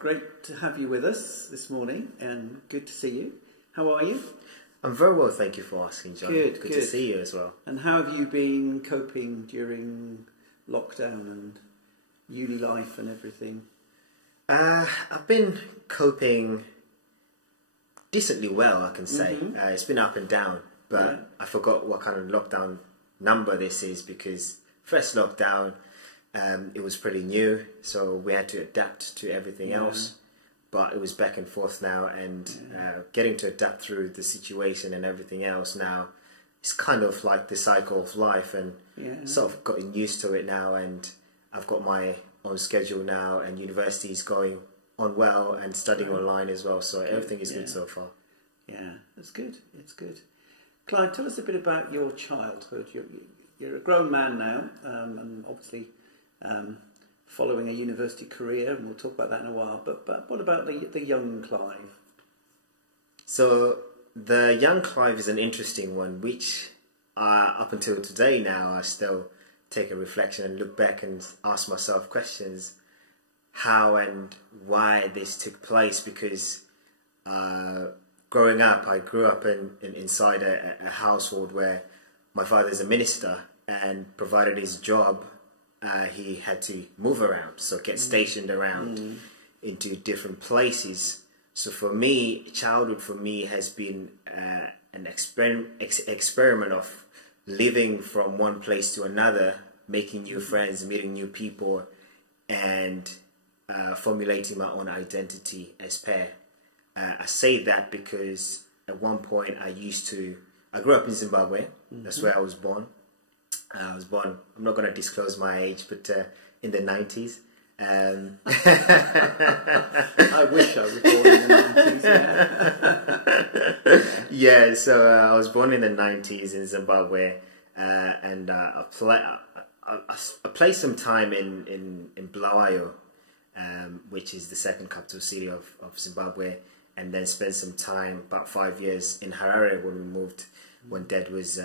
great to have you with us this morning and good to see you. How are you? I'm very well, thank you for asking, John. Good to see you as well. And how have you been coping during lockdown and uni life and everything? I've been coping decently well, I can say. It's been up and down, but I forgot what kind of lockdown number this is because first lockdown, it was pretty new, so we had to adapt to everything else. But it was back and forth now, and getting to adapt through the situation and everything else now, it's kind of like the cycle of life, and sort of gotten used to it now. And I've got my own schedule now, and university is going on well, and studying online as well. So everything is good so far. Yeah, that's good. It's good. Clive, tell us a bit about your childhood. You're a grown man now, and obviously following a university career, and we'll talk about that in a while. But what about the young Clive? So the young Clive is an interesting one, which up until today now, I still take a reflection and look back and ask myself questions, how and why this took place. Because growing up, I grew up inside a household where my father is a minister, and provided his job, he had to move around, so get stationed around into different places. So for me, childhood for me has been an experiment of living from one place to another, making new friends, meeting new people, and formulating my own identity as per. I say that because at one point I grew up in Zimbabwe. That's where I was born. I was born, I'm not going to disclose my age, but in the 90s. I wish I was born in the 90s, yeah, so I was born in the 90s in Zimbabwe, and I played some time in Bulawayo, which is the second capital city of Zimbabwe, and then spent some time, about 5 years, in Harare when we moved, when Dad was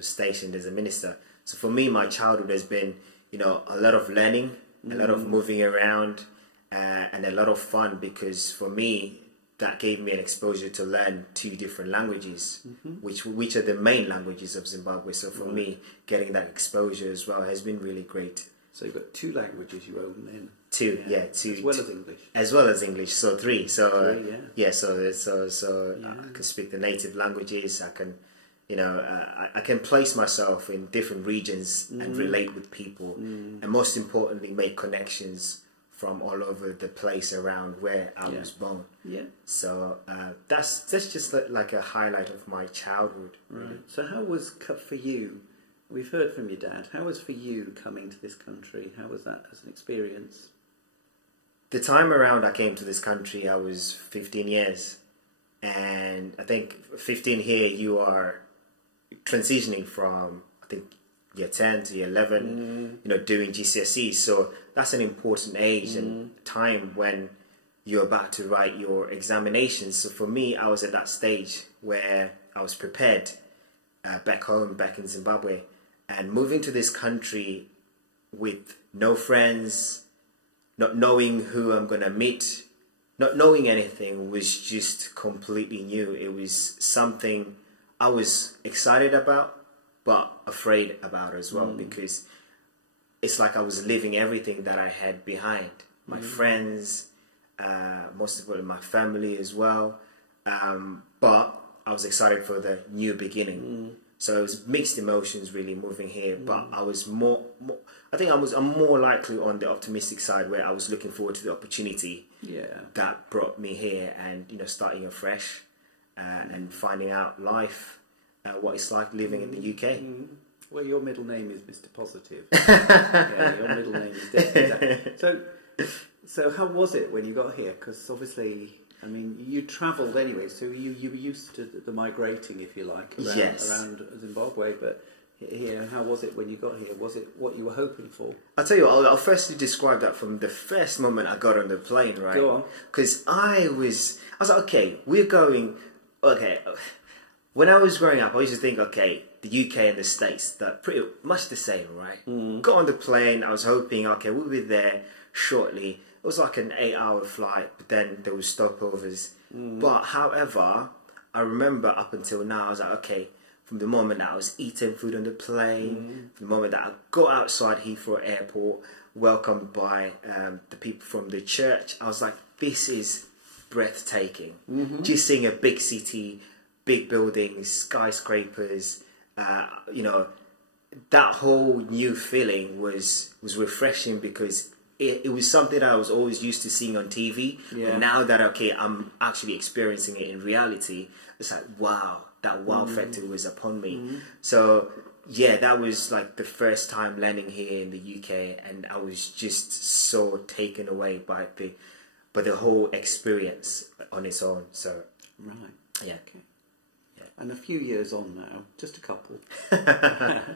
stationed as a minister. So for me, my childhood has been, a lot of learning, a lot of moving around, and a lot of fun, because for me, that gave me an exposure to learn 2 different languages, which are the main languages of Zimbabwe. So for me, getting that exposure as well has been really great. So you've got 2 languages you own then? 2, yeah, 2. As well as English? As well as English, so 3. So, so I can speak the native languages, I can, I can place myself in different regions and relate with people, and most importantly, make connections from all over the place around where I was born. Yeah. So that's just like a highlight of my childhood. Right. So how was for you? We've heard from your dad. How was for you coming to this country? How was that as an experience? The time around I came to this country, I was 15 years. And I think 15 here, you are transitioning from, I think, year 10 to year 11, doing GCSEs. So that's an important age and time when you're about to write your examinations. So for me, I was at that stage where I was prepared back home, back in Zimbabwe. And moving to this country with no friends, not knowing who I'm going to meet, not knowing anything, was just completely new. It was something I was excited about, but afraid about as well, because it's like I was leaving everything that I had behind. My friends, most of all, my family as well. But I was excited for the new beginning. So it was mixed emotions really moving here, but I was I'm more likely on the optimistic side, where I was looking forward to the opportunity that brought me here, and starting afresh and finding out life, what it's like living in the UK. Well, your middle name is Mr. Positive. Yeah, your middle name is definitely that. So how was it when you got here? Because obviously, I mean, you travelled anyway, so you were used to the migrating, if you like, around Zimbabwe. But here, how was it when you got here? Was it what you were hoping for? I'll tell you what, I'll firstly describe that from the first moment I got on the plane, right? Go on. Because I was like, okay, we're going, okay. When I was growing up, I used to think, okay, the UK and the States, they're pretty much the same, right? Got on the plane, I was hoping, okay, we'll be there shortly. was like an 8-hour flight, but then there was stopovers. But however, I remember up until now, I was like, okay, from the moment that I was eating food on the plane, from the moment that I got outside Heathrow Airport, welcomed by the people from the church, I was like, this is breathtaking. Just seeing a big city, big buildings, skyscrapers, you know, that whole new feeling was refreshing, because it was something that I was always used to seeing on TV. And now that, okay, I'm actually experiencing it in reality, it's like, wow, that wow factor was upon me. So yeah, that was like the first time landing here in the UK, and I was just so taken away by the whole experience on its own. So right, yeah. Okay. And a few years on now, just a couple.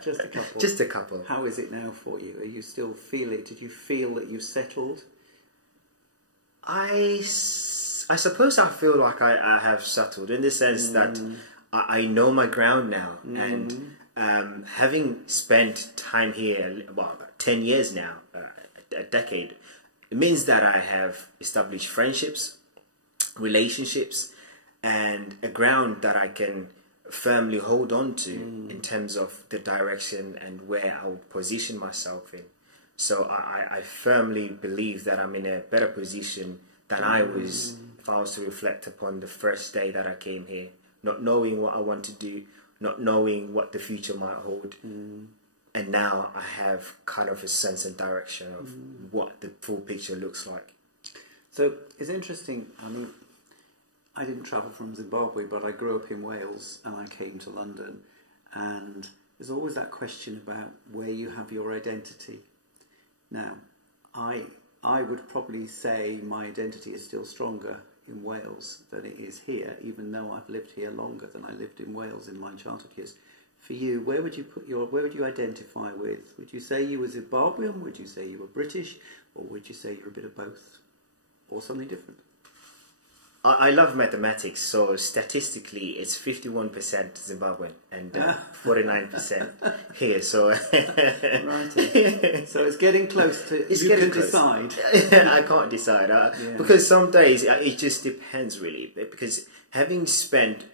Just a couple. Just a couple. How is it now for you? Are you still feel it? Did you feel that you've settled? I suppose I feel like I have settled, in the sense that I know my ground now. And having spent time here, well, about 10 years now, a decade, it means that I have established friendships, relationships, and a ground that I can firmly hold on to in terms of the direction and where I would position myself in. So I firmly believe that I'm in a better position than I was if I was to reflect upon the first day that I came here, not knowing what I want to do, not knowing what the future might hold. And now I have kind of a sense and direction of what the full picture looks like. So it's interesting, I mean, I didn't travel from Zimbabwe, but I grew up in Wales and I came to London, and there's always that question about where you have your identity. Now, I would probably say my identity is still stronger in Wales than it is here, even though I've lived here longer than I lived in Wales in my childhood years. For you, where would you identify with? Would you say you were Zimbabwean? Would you say you were British? Or would you say you're a bit of both? Or something different? I love mathematics, so statistically it's 51% Zimbabwean and 49% here. So right. So it's getting close to. It's you getting can close. decide. I can't decide because some days it just depends really. Because having spent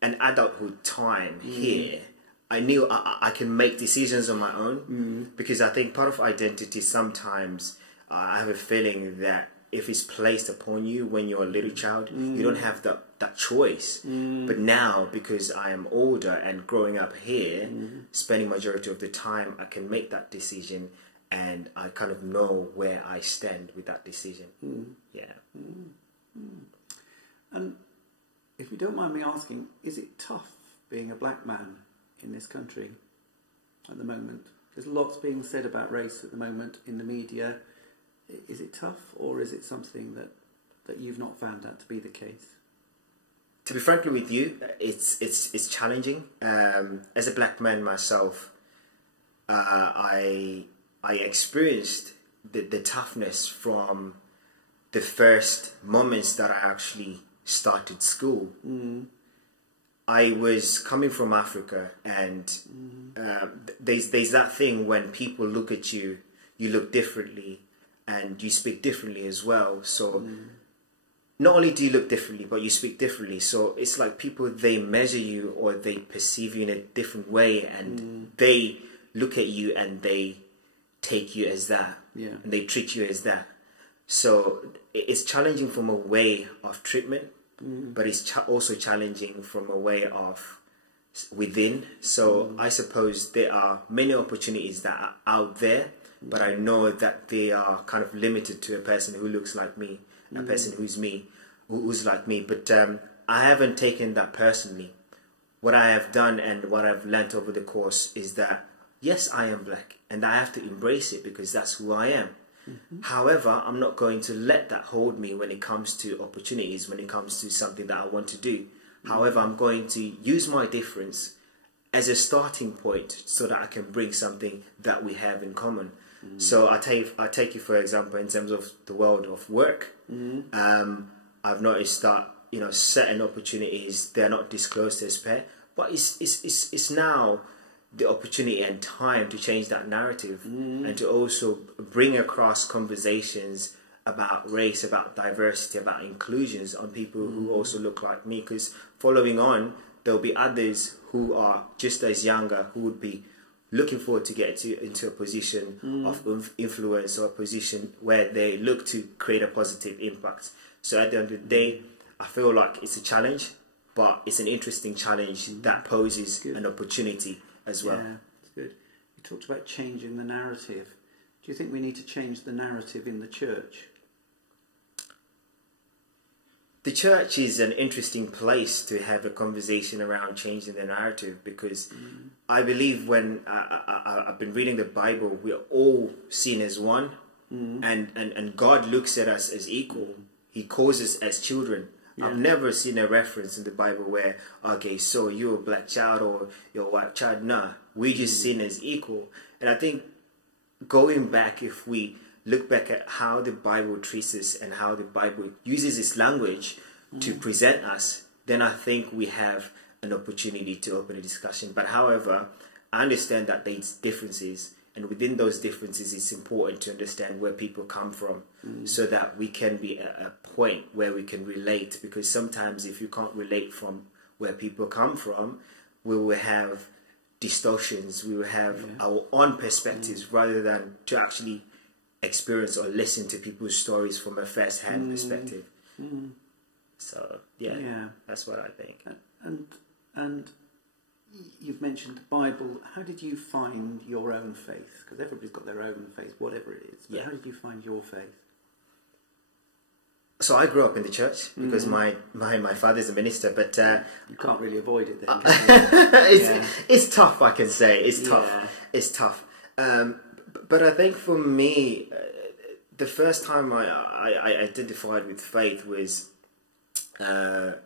an adulthood time here, I knew I can make decisions on my own. Because I think part of identity sometimes I have a feeling that if it's placed upon you when you're a little child, you don't have that choice. But now, because I am older and growing up here, spending majority of the time, I can make that decision, and I kind of know where I stand with that decision. Yeah. And if you don't mind me asking, is it tough being a black man in this country at the moment? There's lots being said about race at the moment in the media. Is it tough, or is it something that you've not found that to be the case? To be frankly with you, it's challenging. As a black man myself, I experienced the toughness from the first moments that I actually started school. I was coming from Africa, and there's that thing when people look at you, you look differently. And you speak differently as well. So not only do you look differently, but you speak differently. So it's like people, they measure you or they perceive you in a different way, and they look at you and they take you as that. And they treat you as that. So it's challenging from a way of treatment, but it's also challenging from a way of within. So I suppose there are many opportunities that are out there, but I know that they are kind of limited to a person who looks like me, a person who's like me. But I haven't taken that personally. What I have done and what I've learnt over the course is that, yes, I am black, and I have to embrace it because that's who I am. However, I'm not going to let that hold me when it comes to opportunities, when it comes to something that I want to do. However, I'm going to use my difference as a starting point so that I can bring something that we have in common. So I take you for example in terms of the world of work. I've noticed that certain opportunities, they're not disclosed as per, but it's now the opportunity and time to change that narrative and to also bring across conversations about race, about diversity, about inclusions on people who also look like me. Because following on, there'll be others who are just as younger who would be looking forward to get into a position of influence, or a position where they look to create a positive impact. So at the end of the day, I feel like it's a challenge, but it's an interesting challenge that poses an opportunity as well. Yeah, that's good. You talked about changing the narrative. Do you think we need to change the narrative in the church? The church is an interesting place to have a conversation around changing the narrative, because I believe when I've been reading the Bible, we're all seen as one, and God looks at us as equal. He calls us as children. Yeah. I've never seen a reference in the Bible where, okay, so you're a black child or you're a white child. Nah, we're just seen as equal. And I think going back, if we look back at how the Bible treats us and how the Bible uses its language to present us, then I think we have an opportunity to open a discussion. But however, I understand that there's differences, and within those differences, it's important to understand where people come from, so that we can be at a point where we can relate. Because sometimes if you can't relate from where people come from, we will have distortions, we will have our own perspectives, rather than to actually experience or listen to people's stories from a first-hand perspective. So yeah, that's what I think. And you've mentioned the Bible. How did you find your own faith? Because everybody's got their own faith, whatever it is. But how did you find your faith? So I grew up in the church because my father's a minister, but you can't really avoid it then, can you? It's tough, I can say. It's tough. Yeah. It's tough. But I think for me, the first time I identified with faith was a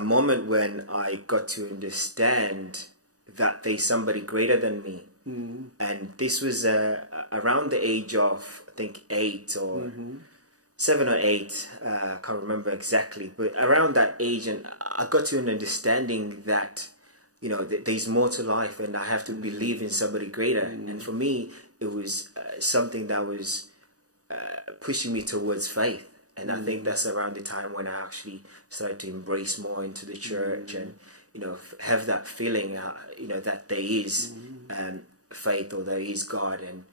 moment when I got to understand that there's somebody greater than me. And this was around the age of, I think, 8 or 7 or 8, I can't remember exactly, but around that age, and I got to an understanding that, you know, there's more to life, and I have to believe in somebody greater. And for me, it was something that was pushing me towards faith. And I think that's around the time when I actually started to embrace more into the church, and, you know, have that feeling, you know, that there is faith, or there is God. And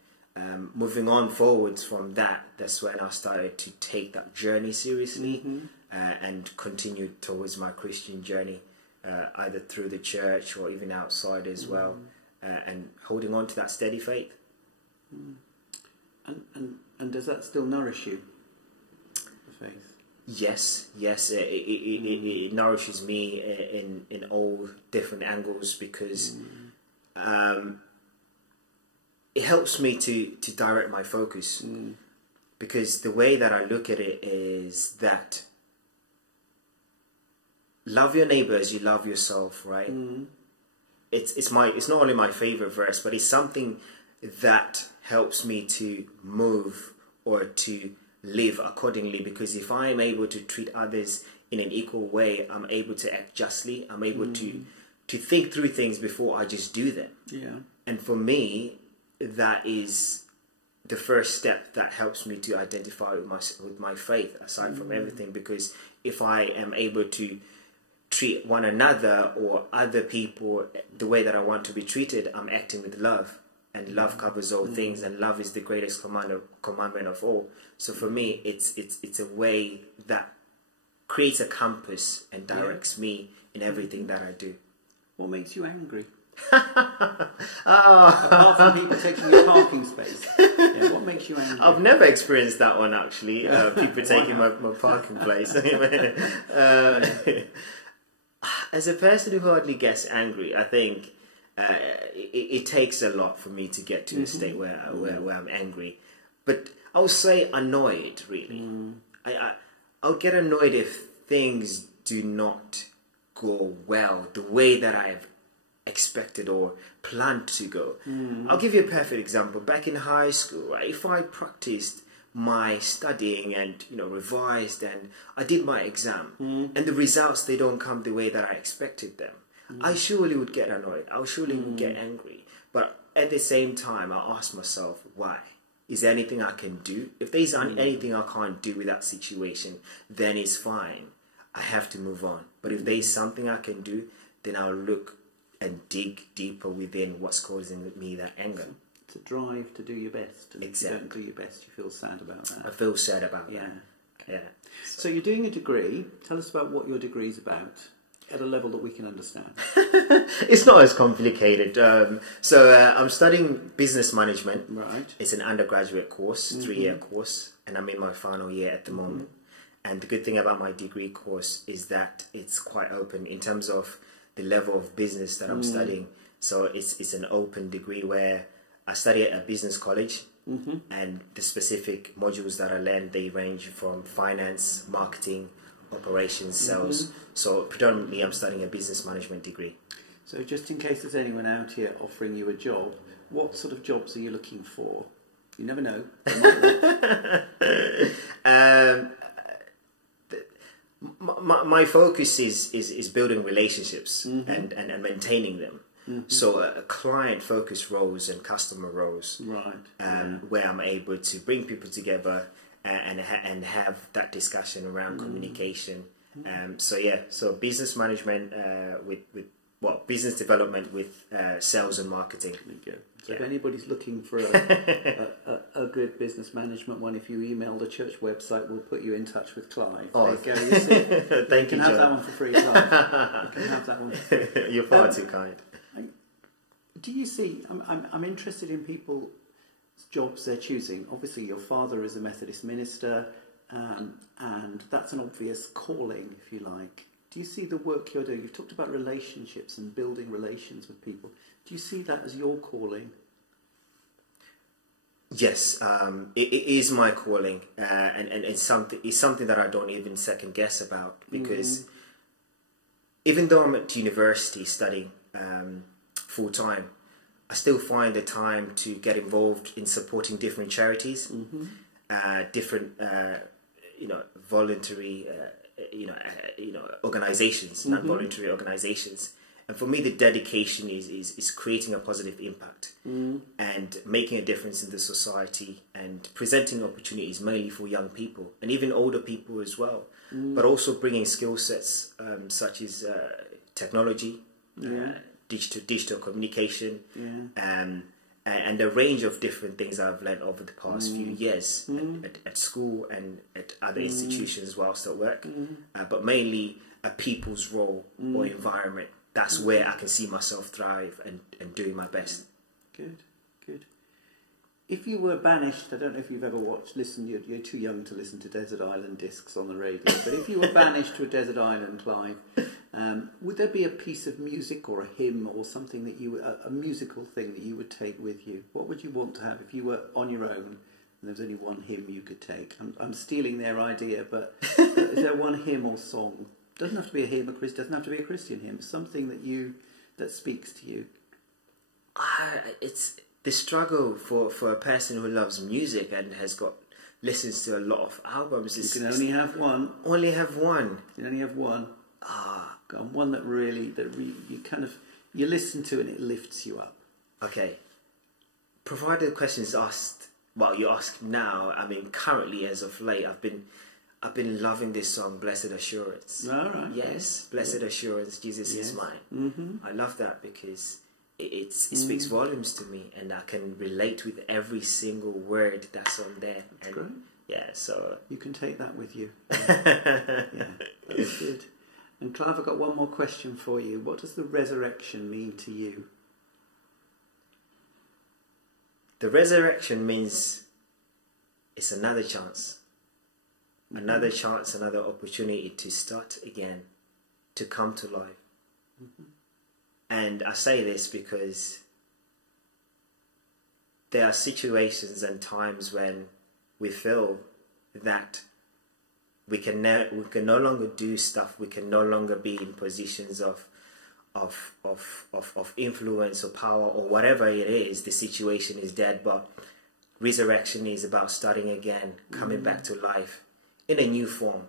moving on forwards from that, that's when I started to take that journey seriously, and continued towards my Christian journey, either through the church or even outside as well, and holding on to that steady faith. And does that still nourish you, the faith? Yes, it nourishes me in all different angles, because it helps me to direct my focus, because the way that I look at it is that love your neighbor as you love yourself, right? It's not only my favorite verse, but it's something that helps me to move or to live accordingly, because if I am able to treat others in an equal way, I'm able to act justly. I'm able to think through things before I just do them. Yeah. And for me, that is the first step that helps me to identify with my faith, aside from everything. Because if I am able to treat one another or other people the way that I want to be treated, I'm acting with love. And love covers all things, and love is the greatest commandment of all. So for me, it's a way that creates a compass and directs me in everything that I do. What makes you angry? Apart from people taking your parking space, what makes you angry? I've never experienced that one, actually. People taking my parking place. As a person who hardly gets angry, I think it takes a lot for me to get to a state where I'm angry. But I'll say annoyed, really. I'll get annoyed if things do not go well the way that I have expected or planned to go. I'll give you a perfect example. Back in high school, right, if I practiced my studying and, you know, revised, and I did my exam, and the results, they don't come the way that I expected them, I surely would get annoyed. I surely would get angry. But at the same time, I ask myself, why? is there anything I can do? If there's anything I can't do with that situation, then it's fine. I have to move on. But if there's something I can do, then I'll look and dig deeper within what's causing me that anger. It's a drive to do your best. And Exactly. if you don't do your best, you feel sad about that. I feel sad about that. Yeah. So you're doing a degree. Tell us about what your degree is about at a level that we can understand. It's not as complicated. I'm studying business management. Right. It's an undergraduate course, 3-year course, and I'm in my final year at the moment. And the good thing about my degree course is that it's quite open in terms of the level of business that I'm studying. So it's an open degree where I study at a business college, and the specific modules that I learn, they range from finance, marketing, operations, sales. So predominantly I'm studying a business management degree. So just in case there's anyone out here offering you a job, what sort of jobs are you looking for? You never know. My focus is building relationships and maintaining them. So client-focused roles and customer roles, right? Where I'm able to bring people together and have that discussion around communication. So business management with business development with sales and marketing. There you go. So if anybody's looking for a good business management one, if you email the church website, we'll put you in touch with Clive. Oh, there you go. You see? Thank you, can have that one for free, Clive. You can have that one for free. You're far too kind. Do you see? I'm interested in people's jobs they're choosing. Obviously, your father is a Methodist minister, and that's an obvious calling, if you like. Do you see the work you're doing? You've talked about relationships and building relations with people. Do you see that as your calling? Yes, it is my calling, and it's something that I don't even second guess about, because even though I'm at university studying full time, I still find the time to get involved in supporting different charities, different voluntary organizations, non-voluntary organizations. And for me, the dedication is creating a positive impact and making a difference in the society and presenting opportunities mainly for young people and even older people as well, but also bringing skill sets such as technology, digital communication, and a range of different things I've learned over the past few years at school and at other institutions whilst at work, but mainly a people's role or environment. That's where I can see myself thrive and doing my best. Good, good. If you were banished, I don't know if you've ever listened, you're too young to listen to Desert Island discs on the radio, but if you were banished to a desert island, Clive, would there be a piece of music or a hymn or something that a musical thing that you would take with you? What would you want to have if you were on your own and there was only one hymn you could take? I'm stealing their idea, but is there one hymn or song? Doesn't have to be a hymn, doesn't have to be a Christian hymn. Something that speaks to you. It's the struggle for a person who loves music and listens to a lot of albums. You can only have one. Only have one. You can only have one. One that really you listen to and it lifts you up. Okay. Provided the question is asked, you ask now. I mean, currently as of late, I've been loving this song, Blessed Assurance. All right. Yes, Blessed Assurance, Jesus is mine. I love that because it speaks volumes to me, and I can relate with every single word that's on there. That's great. Yeah, so you can take that with you. Yeah, that's good. And Clive, I've got one more question for you. What does the resurrection mean to you? The resurrection means it's another chance. Another chance, another opportunity to start again, to come to life. And I say this because there are situations and times when we feel that we can no longer do stuff, we can no longer be in positions of influence or power or whatever it is. The situation is dead, but resurrection is about starting again, coming back to life. In a new form.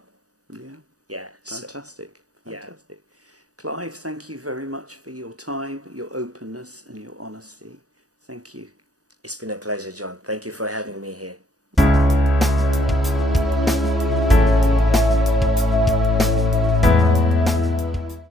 Yeah. Fantastic. Yeah. Clive, thank you very much for your time, your openness and your honesty. Thank you. It's been a pleasure, John. Thank you for having me here.